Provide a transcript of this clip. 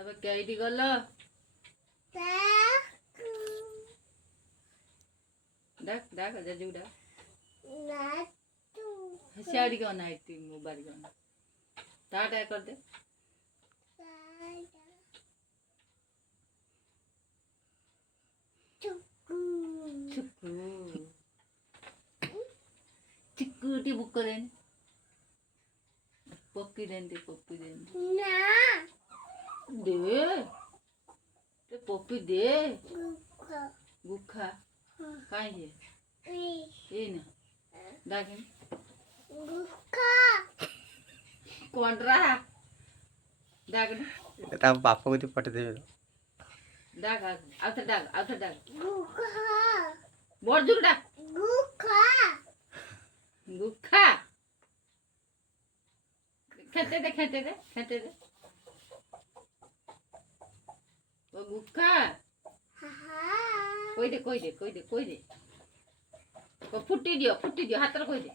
তবে কেইটি গল ডাক ডাক জেজু ডাক সিয়াড়ি গো না তুই মোবাইল গো না টাটা কর দে চিকু চিকু টি বুক করেন পপ্পি দেন না দে ते पप्पी दे गुखा काय है ये ना दागिन गुखा कौन रहा दागिन এটা বাপা কইতে পটে দেবে दाग आउट दाग गुखा बोल जुर डाक गुखा गुखा खेते दे वो गुखा कोई दे को फुट्टी दियो हाथ कोई दे